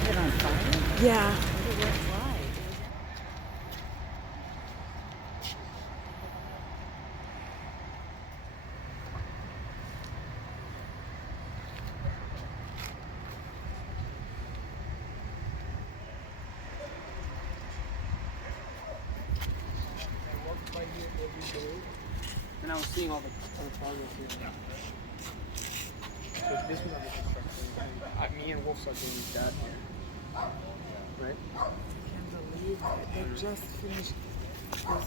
started on fire? Yeah. Why? And I was seeing all the progress here. So this was under construction. Me and Wolf Sucker used that here. Right? I can't believe it. They just finished this house.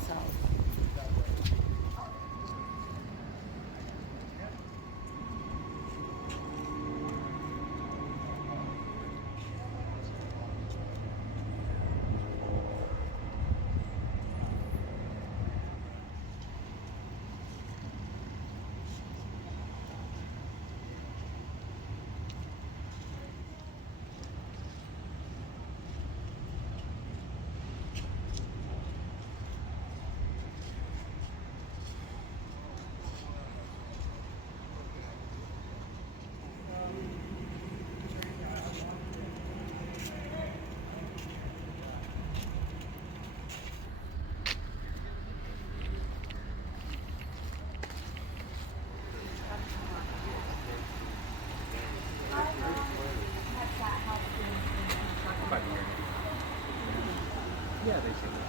Yeah, they say that.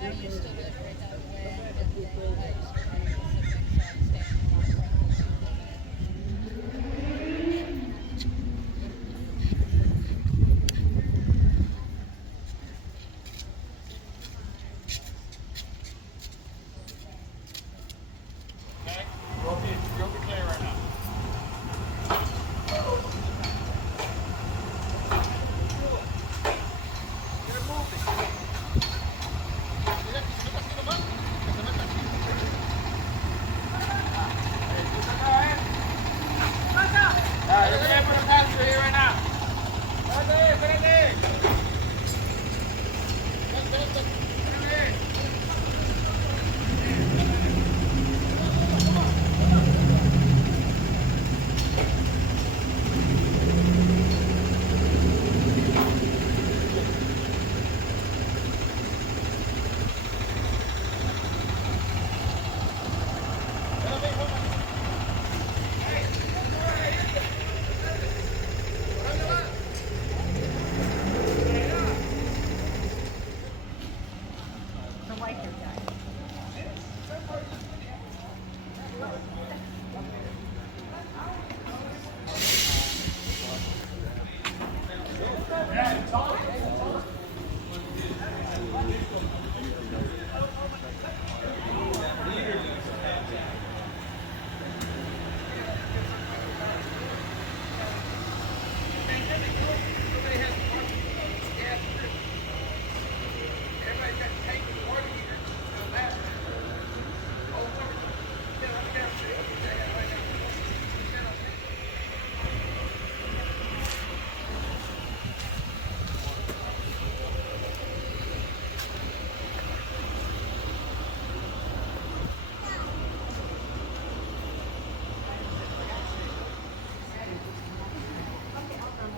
I used to live right that way. I used to live in Pacific Side Okay, you'll be clear right now. Yo quería poner passenger here right now. Espérate.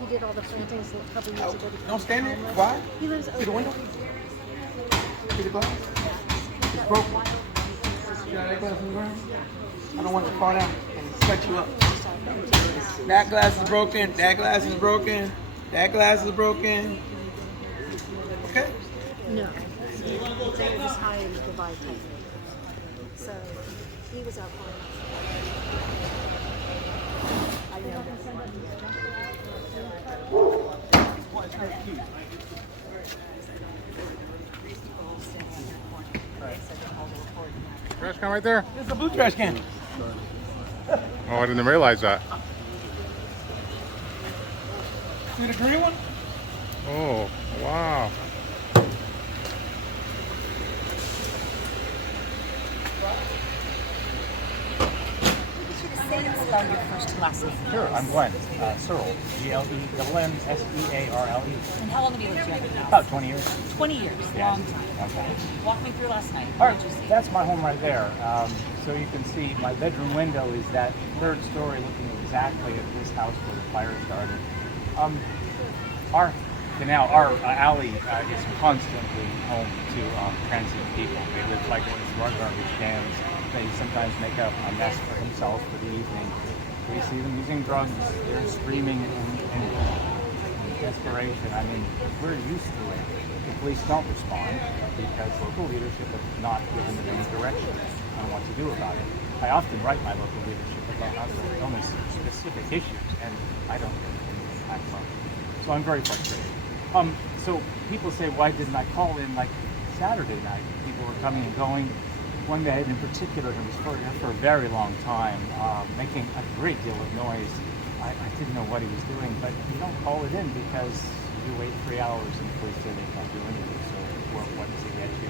He did all the plantings a couple years ago. Don't stand there. Why? He lives See over the window? there. See the glass? Broken. You got that glass on the ground? I don't want it to fall down and cut you up. That glass is broken. That glass is broken. That glass is broken. Okay? No. He was hired to provide technique. So he was out for I know. Trash can right there? It's a blue trash can. Oh, I didn't realize that. See the green one? Oh, wow. you to say and spell your first and last name? Sure, I'm Glenn Searle, Glensearle. And how long have you lived here? About 20 years. 20 years, Yes. long time. Okay. Walk me through last night. All What right, did you see? that's my home right there. So you can see my bedroom window is that third story looking exactly at this house where the fire started. Our canal, our alley is constantly home to transient people. They live like going through our garbage cans. They sometimes make a mess for themselves for the evening. We see them using drugs. They're screaming in desperation. I mean, we're used to it. The police don't respond because local leadership has not given them any direction on what to do about it. I often write my local leadership about mental illness specific issues, and I don't get any impact from it. So I'm very frustrated. So people say, why didn't I call in like Saturday night? People were coming and going. One guy in particular who was for a very long time, making a great deal of noise. I didn't know what he was doing, but you don't call it in because you wait 3 hours and the police say they can't do anything, so what does it get you?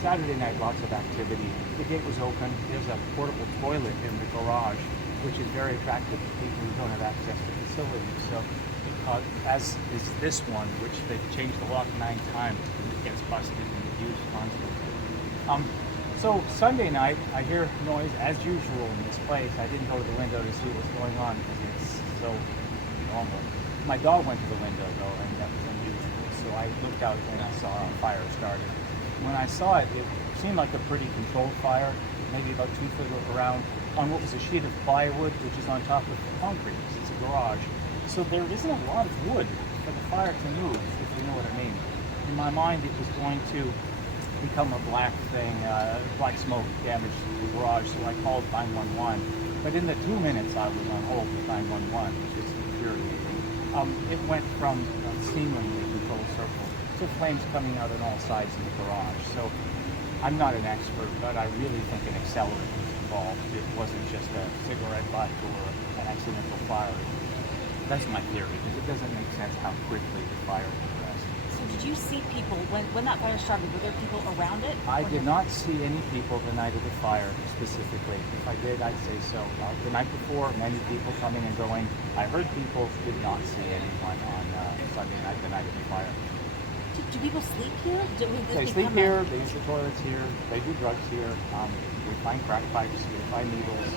Saturday night, lots of activity. The gate was open. There's a portable toilet in the garage, which is very attractive to people who don't have access to facilities. So, as is this one, which they've changed the lock 9 times, and it gets busted and used constantly. So Sunday night, I hear noise as usual in this place. I didn't go to the window to see what's going on because it's so normal. My dog went to the window though, and that was unusual. So I looked out and I saw a fire started. When I saw it, it seemed like a pretty controlled fire, maybe about 2 feet around, on what was a sheet of plywood, which is on top of concrete, because it's a garage. So there isn't a lot of wood for the fire to move, if you know what I mean. In my mind, it was going to become a black thing, black smoke damage to the garage, so I called 911. But in the 2 minutes I was on hold with 911, which is infuriating, it went from a seemingly controlled circle to flames coming out on all sides of the garage. So I'm not an expert, but I really think an accelerant was involved. It wasn't just a cigarette butt or an accidental fire. That's my theory, because it doesn't make sense how quickly the fire progressed. So did you see people, when that fire started, were there people around it? I did not see any people the night of the fire specifically. If I did, I'd say so. The night before, many people coming and going. I heard people, did not see anyone on Sunday night, the night of the fire. Do people sleep here? They sleep here, they use the toilets here, they do drugs here. We find crack pipes, we find needles.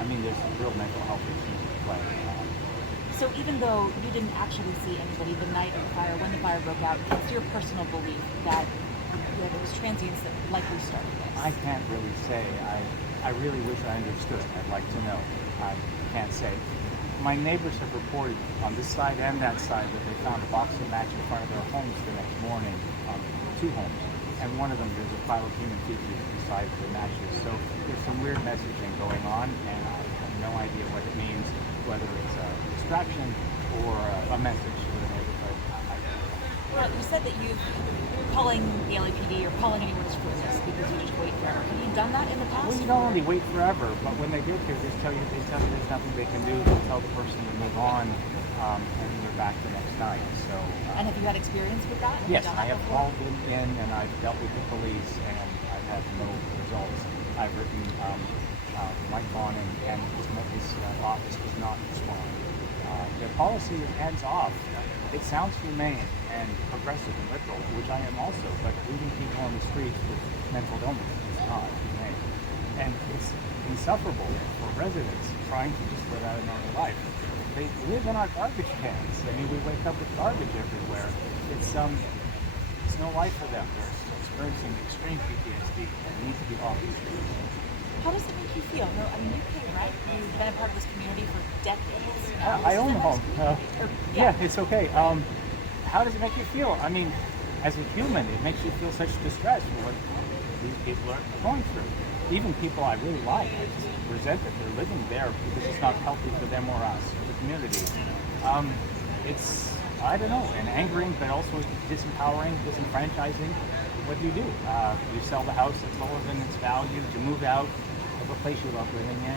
I mean, there's real mental health issues at play. So even though you didn't actually see anybody the night of the fire, when the fire broke out, it's your personal belief that it was transients that likely started this? I can't really say. I really wish I understood. I'd like to know. I can't say. My neighbors have reported on this side and that side that they found a box of matches in front of their homes the next morning, 2 homes. And one of them, there's a pile of human feces beside the matches. So there's some weird messaging going on, and I have no idea what it means, whether it's a distraction or a message to the neighborhood. Well, you said that you're calling the LAPD or calling anyone to this because you just wait forever. Have you done that in the past? Well, you don't really wait forever, but when they get here, they tell you there's nothing they can do. They'll tell the person to move on, and you're back the next night. So. And have you had experience with that? Yes, I have called them in, and I've dealt with the police, and I've had no results. I've written Mike Vaughn, and his office does not respond. Their policy is hands off. It sounds humane and progressive and liberal, which I am also, but leaving people on the streets with mental illness is not humane. And it's insufferable for residents trying to just live out a normal life. They live in our garbage cans. I mean, we wake up with garbage everywhere. It's no life for them. They're experiencing extreme PTSD and need to be off the streets. How does it make you feel? No, I mean, you came, right? You've been a part of this community for decades. I own the home. Yeah, it's okay. How does it make you feel? I mean, as a human, it makes you feel such distress for what these people are going through. Even people I really like, I just resent that they're living there because it's not healthy for them or us, for the community. It's, I don't know, and angering, but also disempowering, disenfranchising. What do? You sell the house that's lower than its value to move out of a place you love living in.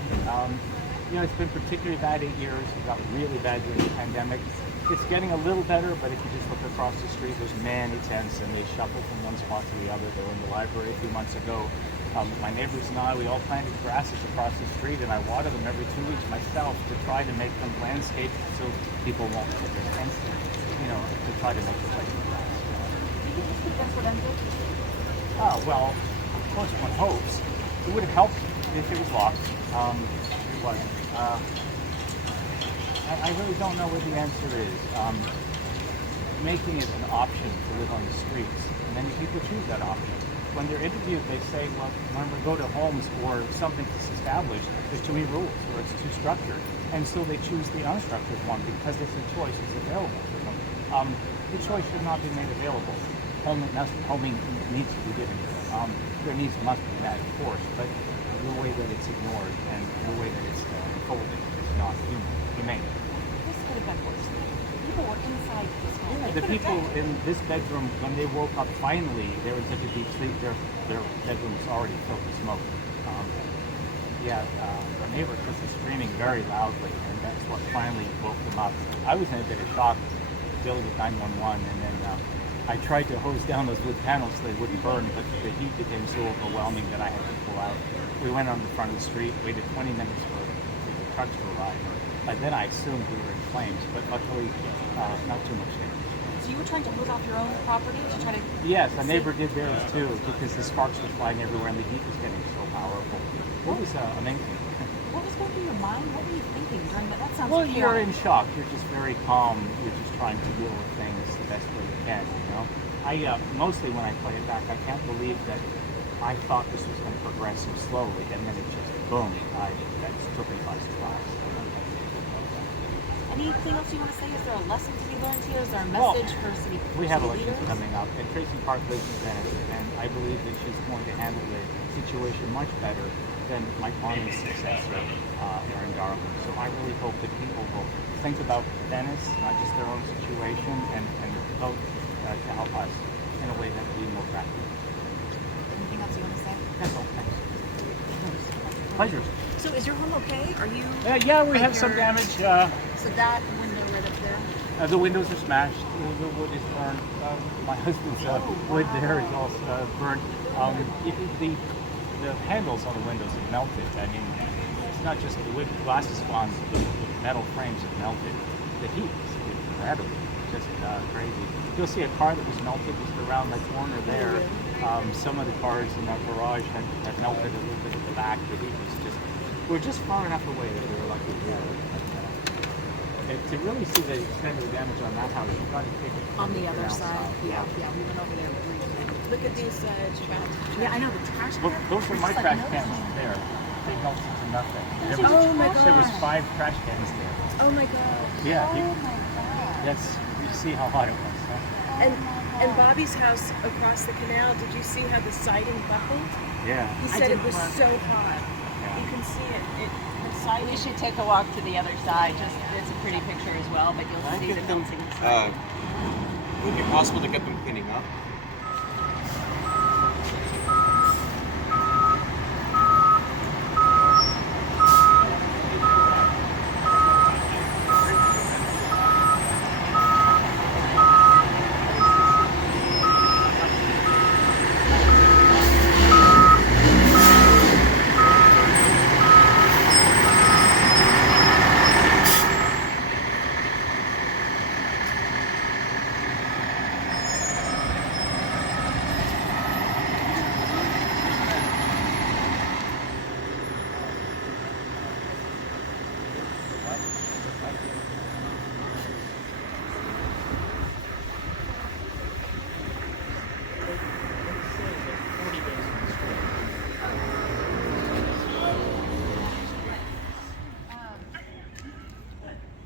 It's been particularly bad 8 years. It got really bad during the pandemic. It's getting a little better, but if you just look across the street, there's many tents, and they shuffle from one spot to the other. They were in the library a few months ago. My neighbors and I, we all planted grasses across the street, and I water them every 2 weeks myself to try to make them landscape so people won't put their tents in, to try to make the place grass. Do you think that's what ended? Well, of course, one hopes. It would have helped if it was locked. It wasn't. I really don't know what the answer is. Making it an option to live on the streets, and then people choose that option. When they're interviewed, they say, well, when we go to homes or something that's established, there's too many rules or it's too structured. And so they choose the unstructured one because it's a choice that's available to them. The choice should not be made available. Homing needs to be given to them. Their needs must be met, of course, but the way that it's ignored and the way that it's unfolded is not humane. This could have been worse. People were inside this home. Yeah, the people in this bedroom, when they woke up finally, they were in such a deep sleep, their bedroom was already filled with smoke. Our neighbor was screaming very loudly, and that's what finally woke them up. I was in a bit of shock, dealing with 911, and then I tried to hose down those wood panels so they wouldn't burn, but the heat became so overwhelming that I had to pull out. We went on the front of the street, waited 20 minutes for the trucks to arrive. By then I assumed we were in flames, but luckily not too much damage. So you were trying to hose off your own property to try to... Yes, a neighbor did theirs too, because the sparks were flying everywhere and the heat was getting so powerful. It was amazing. What was going through your mind? What were you thinking during that? That sounds Well, chaotic. you're in shock. You're just very calm. You're just trying to deal with things the best way you can, I mostly when I play it back, I can't believe that I thought this was going to progress so slowly, and then it just, boom, that took me by surprise. Anything else you want to say? Is there a lesson to be learned here? Is there a Well, message for city leaders? We have elections coming up, and Tracy Park lives in Venice, and I believe that she's going to handle the situation much better than Mike Bonnie's successor here in Darwin. So I really hope that people will think about Venice, not just their own situation, and vote to help us in a way that will be more practical. Anything else you want to say? That's all. Thanks. Pleasure. So is your home okay? Are you... Yeah, we have some damage. So that window right up there? The windows are smashed. The wood is burned. My husband's wood there is all burned. The handles on the windows have melted. I mean, it's not just the wood, glass is gone, the metal frames have melted. The heat is incredible, just crazy. You'll see a car that was melted just around the corner there. Some of the cars in that garage had melted a little bit at the back. The heat was just, we're just far enough away that we were lucky to have it. To really see the extent of the damage on that house, you've got to take it On the other outside. side? Yeah, we went over there briefly. Look at these trash. Yeah, I know, the trash Look, can. those are my It's like trash no- cans there. They melted to nothing. Those There are was, the trash there was cans. 5 trash cans there. Oh my God. Yeah, Oh my God. that's, you see how hot it was. Huh? And Bobby's house across the canal, did you see how the siding buckled? Yeah. He I said it didn't was look. so hot. You can see it. The siding. We should take a walk to the other side. It's a pretty picture as well, but you'll see the melting. Would it be possible to get them cleaning up?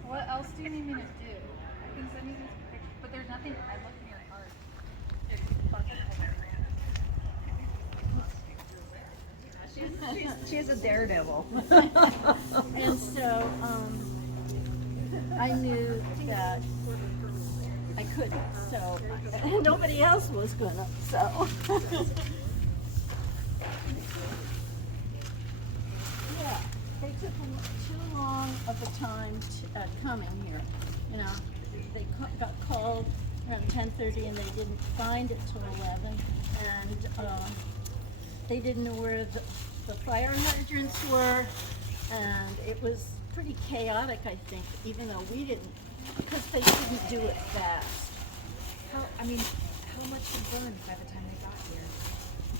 What else do you need me to do? I can send you this picture, but there's nothing. I looked in your card. It's She is a daredevil. And so I knew that I couldn't, so nobody else was gonna, so. Yeah, they took too long of a time coming here, you know. got called around 10:30 and they didn't find it till 11, and they didn't know where the fire hydrants were, and it was pretty chaotic, I think, even though we didn't, because they didn't do it fast. How much had burned by the time they got here?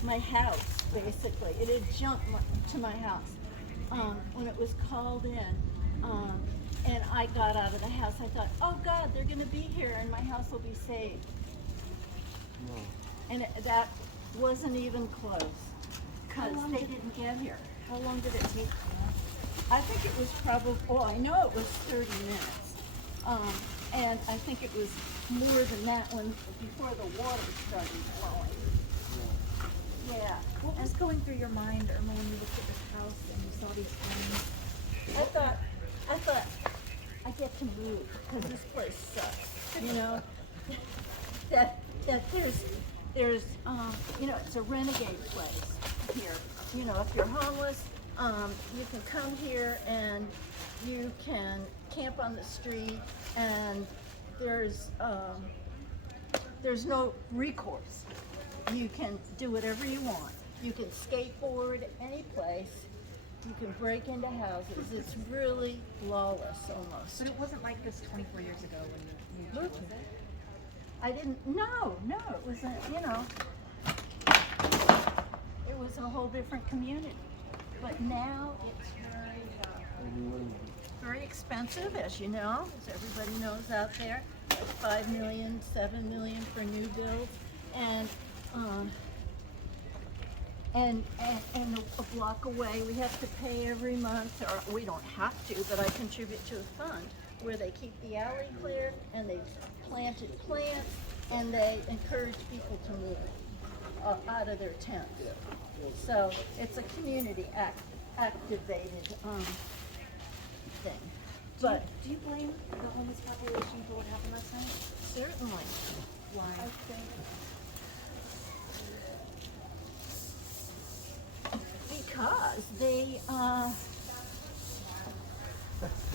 My house, basically. It had jumped to my house when it was called in. And I got out of the house. I thought, oh God, they're going to be here and my house will be saved. And that wasn't even close, because they didn't get here. How long did it take? I think it was probably, I know it was 30 minutes. And I think it was more than that before the water started flowing. Yeah. What was going through your mind, Irma, when you looked at this house and you saw these flames? I thought, I get to move, because this place sucks, you know? that there's, it's a renegade place here. You know, if you're homeless, you can come here and you can camp on the street, and there's no recourse. You can do whatever you want. You can skateboard any place. You can break into houses. It's really lawless almost. But it wasn't like this 24 years ago when you moved, was it? I didn't, no, it was it was a whole different community. But now it's very expensive, as you know, as everybody knows out there. Like 5 million, 7 million for new builds, and a block away we have to pay every month, or we don't have to, but I contribute to a fund where they keep the alley clear and they planted plants and they encourage people to move out of their tents. So it's a community activated thing. But do you blame the homeless population for what happened last night? certainly, Why? I think because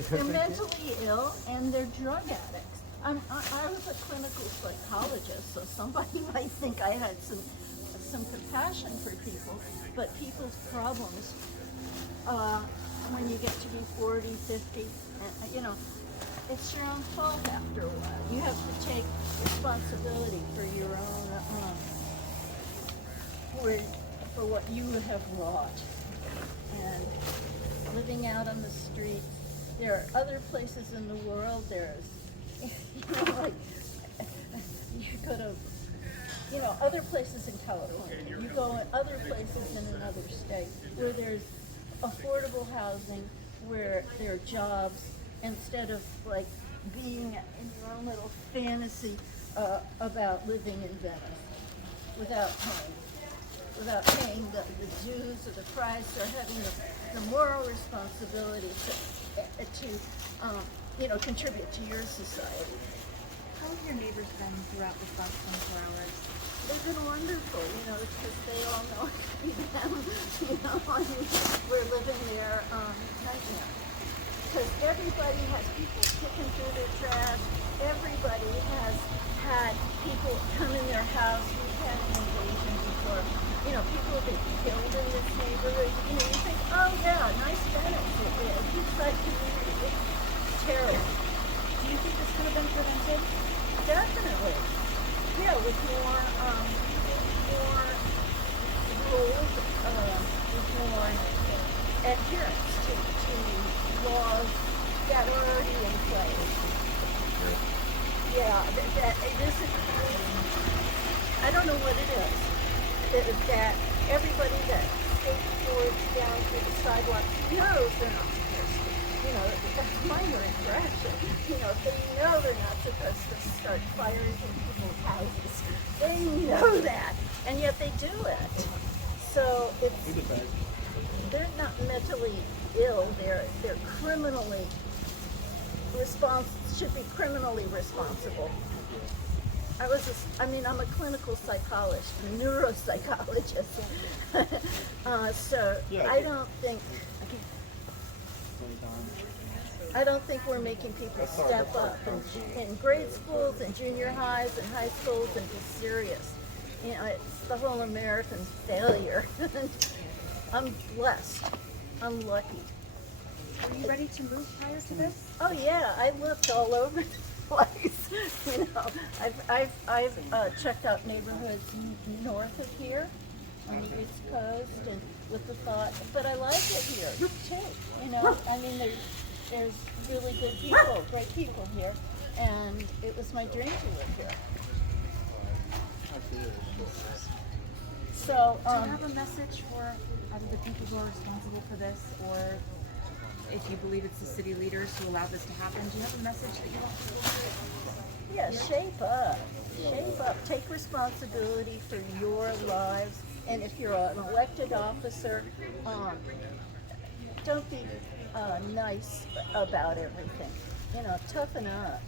they're mentally ill and they're drug addicts. I was a clinical psychologist, so somebody might think I had some compassion for people, but people's problems, when you get to be 40, 50, it's your own fault after a while. You have to take responsibility for your own, for what you have wrought. And living out on the streets, there are other places in the world, there's, you could have, other places in California, you go in other places in another state where there's affordable housing, where there are jobs, instead of being in your own little fantasy about living in Venice without paying the dues or the price, or having the moral responsibility to contribute to your society. How have your neighbors been throughout this last 24 hours? They've been wonderful, because they all know them, we're living their nightmare. Because everybody has people picking through their trash, everybody has had people come in their house. We've had an invasion before. People have been killed in this neighborhood. You think, oh yeah, nice Venice, a beachside community. It's terrible. Do you think this could have been prevented? Definitely. Yeah, with more rules, with more adherence to laws that are already in place. Yeah, this is, I don't know what it is. That everybody that skateboards down to the sidewalks knows they're not supposed to. That's minor infraction. They know they're not supposed to start fires in people's houses. They know that, and yet they do it. So they're not mentally ill. They're criminally should be criminally responsible. I'm a clinical psychologist, a neuropsychologist. So I don't think I don't think we're making people step up in grade schools and junior highs and high schools and be serious. You know, it's the whole American failure. I'm blessed. I'm lucky. Were you ready to move prior to this? Oh yeah, I looked all over the place. You know, I've checked out neighborhoods north of here on the East Coast, and with the thought, but I like it here too. You know, I mean, there's really good people, great people here, and it was my dream to live here. So, Do you have a message for either the people who are responsible for this, or if you believe it's the city leaders who allowed this to happen? Do you have a message that you want people to yeah, shape up. Shape up. Take responsibility for your lives. And if you're an elected officer, don't be nice about everything. You know, toughen up.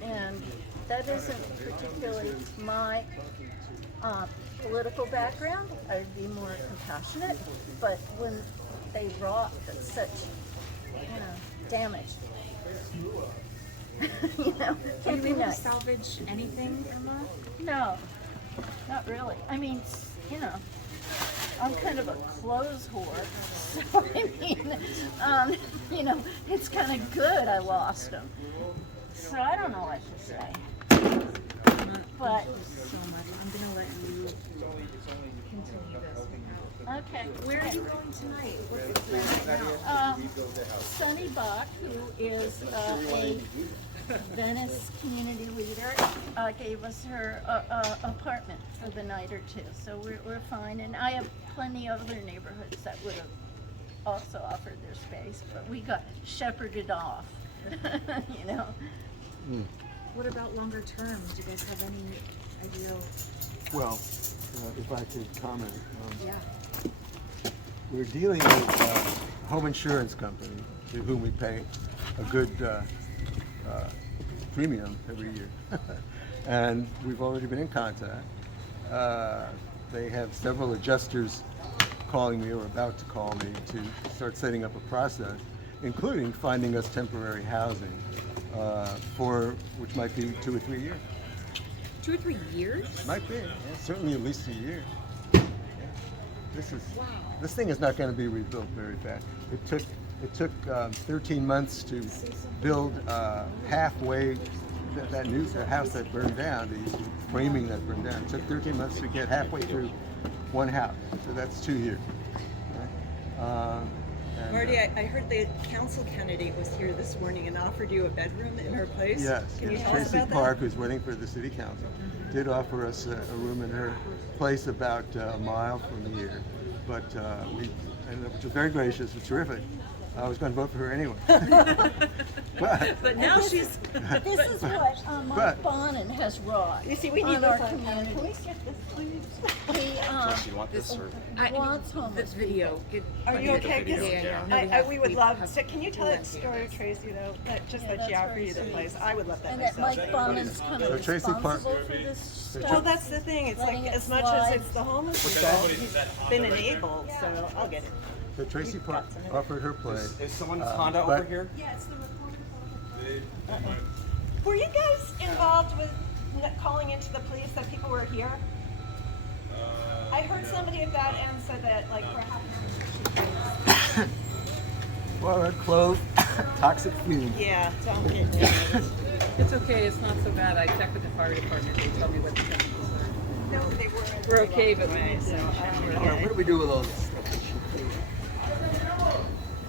And that isn't particularly my political background. I would be more compassionate. But when they wrought such, damage, you know, Are can't you be able to nice. salvage anything, Irma? No, not really. I mean, you know, I'm kind of a clothes whore, so I mean, you know, it's kind of good I lost them. So I don't know what to say. But Thank you so much. I'm gonna let you continue this. okay. Where are you going tonight? What's the plan right now? Sonny Bach, who is a Venice community leader, gave us her apartment for the night or two, so we're fine. And I have plenty of other neighborhoods that would have also offered their space, but we got shepherded off, you know. What about longer term? Do you guys have any idea? Well, if I could comment, Yeah. we're dealing with a home insurance company to whom we pay a good premium every year. And we've already been in contact. They have several adjusters calling me or about to call me to start setting up a process, including finding us temporary housing for which might be 2 or 3 years. 2 or 3 years? Might be, yeah, certainly at least a year. This thing is not going to be rebuilt very fast. It took 13 months to build halfway that new house that burned down, the framing that burned down. It took 13 months to get halfway through one house, so that's 2 years. Right? Marty, I heard the council candidate was here this morning and offered you a bedroom in her place. Yes, Can you yes. tell us Tracy about Park, who's running for the city council, did offer us a room in her place about a mile from here. But which was very gracious, it was terrific. I was going to vote for her anyway. But now she's. This is what Mike Bonin has wrought You see, we need on our this on camera. community. Can we get this, please? He You want this or? wants This homeless video. Are you okay? 'Cause we would we love have- to. Can you tell that story, Tracy, though? That just Yeah, that she that's offered you the very place. I would love that and that myself. Mike Bonin's kind So of Tracy Park- responsible for this stuff. Well, that's the thing. It's Letting like it as much slide. as it's the homeless people, he's been enabled. So I'll get it. So Tracy Park offered her place. Is someone's Honda but- over here? Were you guys involved with calling into the police that people were here? I heard somebody at that end said that, like, perhaps. Well, her clothes, toxic fumes. Yeah, don't get nervous. It's okay, it's not so bad. I checked with the fire department, they told me what the chemicals were. No, they weren't. We're okay, but we Right, need to so, check. All right, what do we do with all this?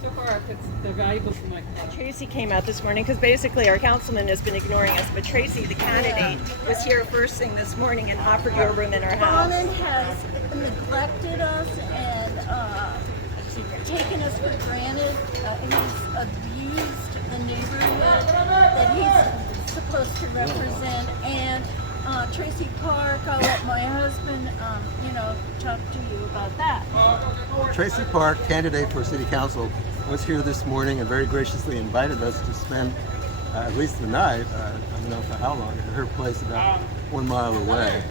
So far, they're valuable to my client. Tracy came out this morning because basically our councilman has been ignoring us, but Tracy, the candidate, was here first thing this morning and offered you a room in her house. Bonin has neglected us and taken us for granted. He's abused the neighborhood that he's supposed to represent. And Tracy Park, I'll let my husband, talk to you about that. Tracy Park, candidate for city council, was here this morning and very graciously invited us to spend at least the night, I don't know for how long, at her place about 1 mile away,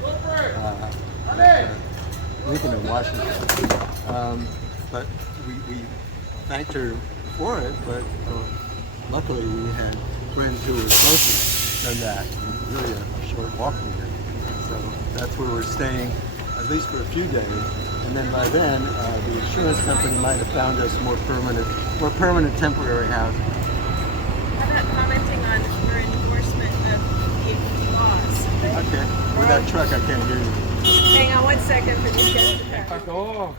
Lincoln and Washington. But we thanked her for it, but luckily we had friends who were closer than that, really a short walk from here. So that's where we're staying, at least for a few days. And then by then, the insurance company might have found us more permanent temporary housing. I'm not commenting on your enforcement of the laws. Okay, with that truck I can't hear you. Hang on one second for these guys to back. Pasó.